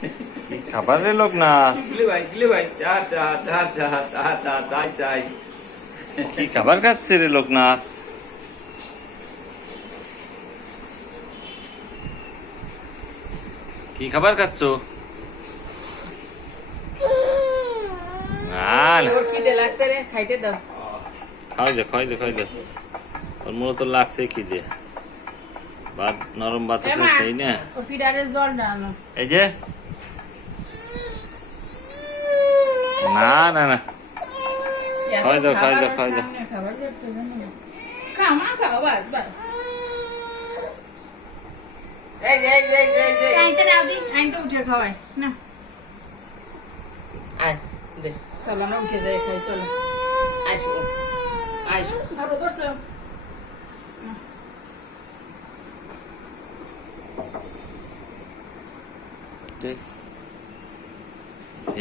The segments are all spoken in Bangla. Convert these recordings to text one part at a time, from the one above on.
কি খাবারের লোক না, গিলে ভাই চা চা চা চা চা চা চাই চাই। কি খাবার খাচ্ছে রে লোকনাথ? কি খাবার খাচ্ছ? না না, ওর খিদে লাগছে রে, খাইতে দাও। খাওয়াই দে খাওয়াই দে খাওয়াই দে। ওর মূলত লাগছে খিদে, ভাত নরম ভাত আছে সেই না। ও পিঠারের জল ডানো। এই যে না না না, খাওয়াই দাও খাওয়াই দাও খাওয়াই দাও। খাবার করতে জানো না। খাও মা খাও, বাস বাস। এই যে এই যে এই যে এই যে আইতে দাও দি, আইতে উঠে খাওয়াই না। আয় দে চলো আমরা উঠে যাই, খাই চলো। আইসো আইসো। ধরো ধরছো।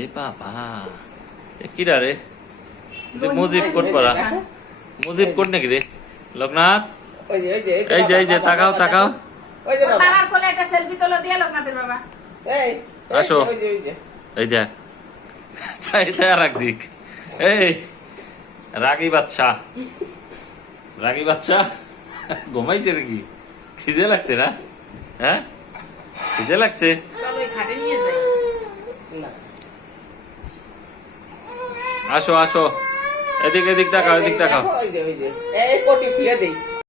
এ বাবা, এ কিরা রে? মুজিব কোট পরা, মুজিব কোট নাকি রে লোকনাথ? ওই যে ওই যে এই যে এই যে তাকাও তাকাও। ওই যে বাবা বাবার কোলে একটা সেলফি তোলো দিয়ে লোকনাথের বাবা। এই আসো। ওই যে ওই যে এই যে চাইতে আর এক দিক। এই রাগি বাচ্চা, রাগি বাচ্চা ঘুমাইছে নাকি? খিদে লাগছে না? হ্যাঁ খিদে লাগছে? চলো এই খাটে নিয়ে যাই। না আসো আসো, এদিক এদিক তাকাও এদিক তাকাও। ওই যে এই কোটি খুলে দেই।